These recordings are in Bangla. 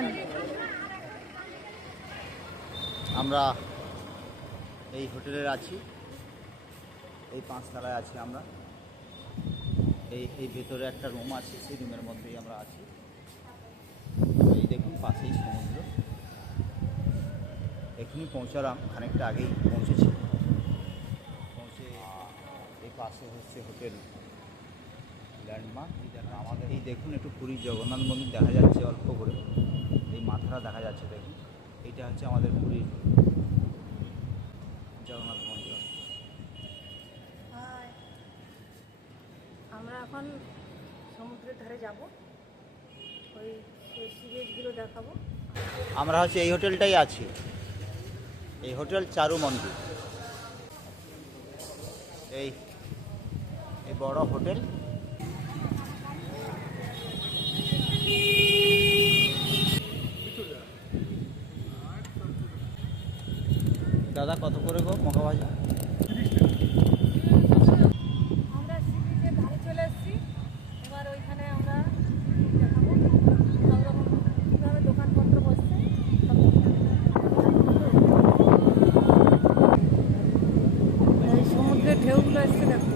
আছেন? আমরা এই হোটেলের আছি, এই 5 তলায় আছি আমরা। এই ভেতরে একটা রুম আছে, সেই রুমের মধ্যেই আমরা আছি। এই দেখুন পাশেই সমুদ্র। এখনই পৌঁছালাম, খানিকটা আগেই পৌঁছে এই পাশে হচ্ছে হোটেল ল্যান্ডমার্ক। আমাদের এই দেখুন একটু পুরীর জগন্নাথ মন্দির দেখা যাচ্ছে অল্প করে, এই মাথাটা দেখা যাচ্ছে। দেখুন এইটা হচ্ছে আমাদের পুরীর জগন্নাথ মন্দির। আমরা এখন সমুদ্রের ধারে যাব, ওই সিরিজগুলো দেখাবো। আমরা হচ্ছে এই হোটেলটাই আছি, এই হোটেল চারু মন্দির। এই বড় হোটেল। দাদা কত করে গো মকা ভাজা? আমরা সিরিজের ধারে চলে এসেছি, এবার ওইখানে আমরা দেখাবো সব রকম কীভাবে দোকানপত্র বসছে। এই সমুদ্রের ঢেউগুলো এসছে দেখো।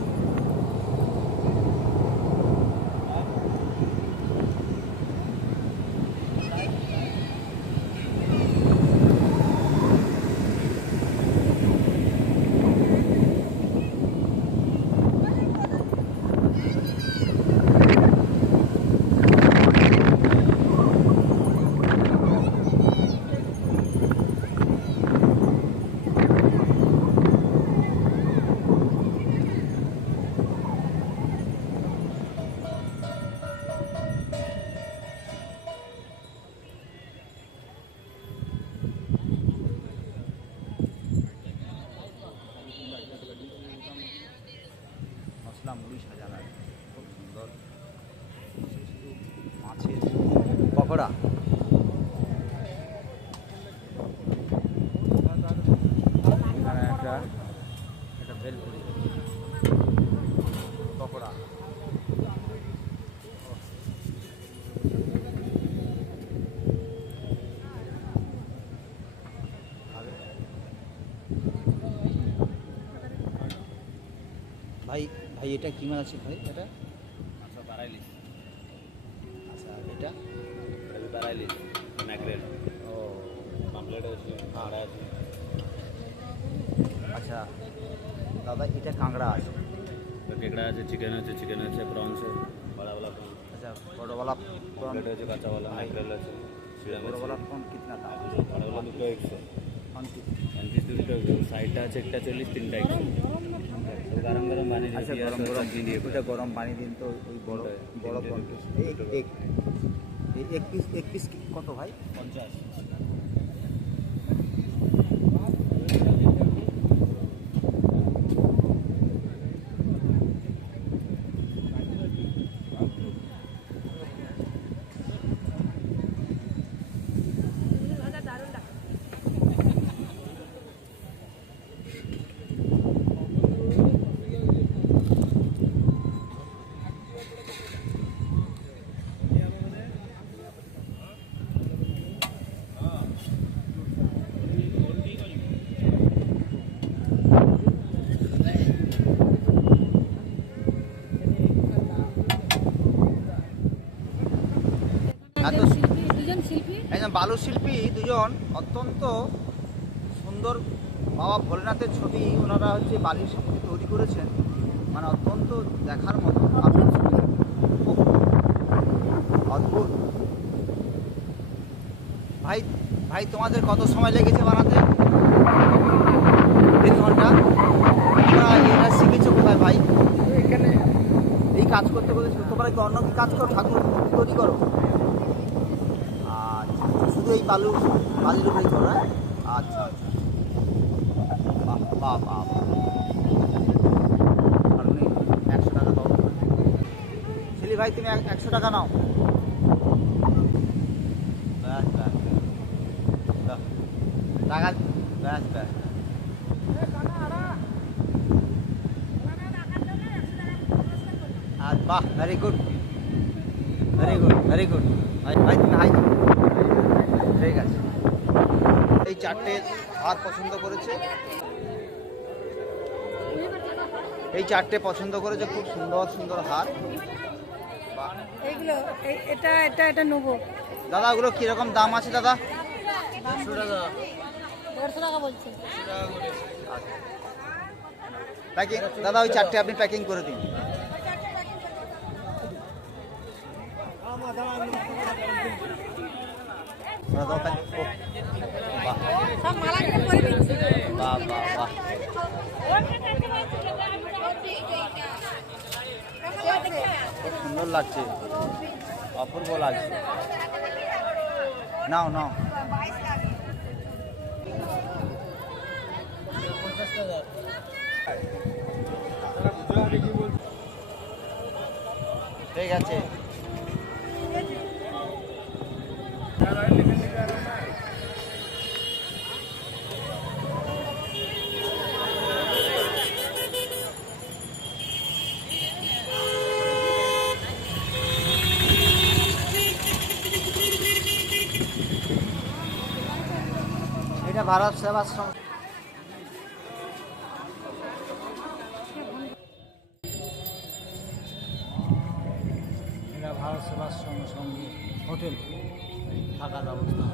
মশলা মুড়ি সাজানো আছে, খুব সুন্দর। মাছের পকোড়া, এখানে একটা ভেলপুরি পকোড়া। ভাই ভাই এটা কী মাছ আছে ভাই? এটা আচ্ছা বারাইলিস। আচ্ছা এটা বারাইলিস ম্যাকরেল। ও পামপ্লেট আছে, কাঁকড়া আছে। আচ্ছা দাদা এটা কাঁকড়া আছে, কেকড়া আছে, চিকেন আছে, প্রনস আছে, বড়াওয়ালা প্রন। अच्छा बड़ा वाला পামপ্লেট আছে, কাঁচাওয়ালা ম্যাকরেল আছে, बड़ा वाला कौन कितना था? বড়াওয়ালা দুটো 100, कौन की? পিস দুটো সাইডটা আছে একটা 40, তিনটা 100। গরম গরম পানি দিয়ে अच्छा गरम गरम ওটা গরম পানি দিন তো ওই বড় বড় পঞ্চাশ এক পিস কত ভাই? 50। একজন বালু শিল্পী দুজন অত্যন্ত সুন্দর বাবা ভোলেনাথের ছবি ওনারা হচ্ছে বালির সাথে তৈরি করেছেন, মানে অত্যন্ত দেখার মতো অদ্ভুত। ভাই ভাই তোমাদের কত সময় লেগেছে বানাতে? 3 ঘন্টা। তোমরা এটা শিখেছো কোথায় ভাই? এখানে এই কাজ করতে করতে তোমরা কি অন্য কি কাজ করো? ঠাকুর তৈরি করো? আচ্ছা শুধু এই বালির উপরেই করো? হ্যাঁ আচ্ছা আচ্ছা, বাহ বাহ বাহ। আর উনি 100 টাকা দাও। ছেলে ভাই তুমি 100 টাকা নাও। ব্যাস ব্যাস টাকা ব্যাস ব্যাস। আর বাহ, very good very good very good. ভাই ভাই তুমি হাই ঠিক আছে, এই চারটে হার পছন্দ করেছে, এই চারটে পছন্দ করেছে, খুব সুন্দর সুন্দর হার। বাহ। এইগুলো এটা এটা এটা নেবো। দাদা ওগুলো কীরকম দাম আছে দাদা? 150 টাকা বলছে। প্যাকিং দাদা ওই চারটে আপনি প্যাকিং করে দিন। দাদা বাহ সব মালা করে দিচ্ছি। বাহ বাহ বাহ, খুব সুন্দর লাগছে, অপূর্ব লাগছে। নাও নাও, ঠিক আছে। এটা ভারত সেবাশ্রম। এটা ভারত সেবাশ্রম সঙ্গে হোটেল, থাকার ব্যবস্থা।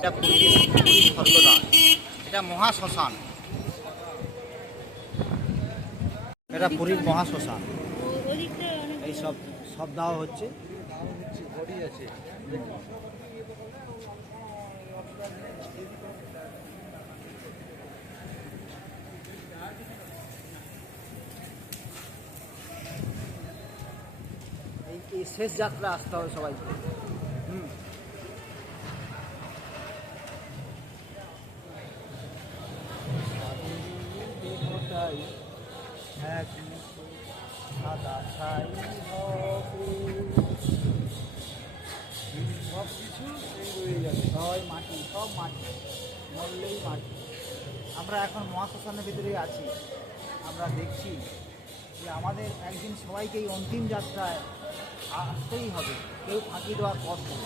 এটা পুরী স্বর্গদ্বার, এটা মহাশ্মশান, এটা পুরীর মহাশ্মশান। এই সব সব দেওয়া হচ্ছে। এই শেষ যাত্রা আসতে হবে সবাইকে। সব কিছু রয়ে যাবে, সবাই মাটি, সব মাটি, মরলেই মাটি। আমরা এখন মহাশ্মশানের ভিতরেই আছি। আমরা দেখছি যে আমাদের একদিন সবাইকে এই অন্তিম যাত্রায় আসতেই হবে, কেউ ফাঁকি দেওয়ার পথ নেই।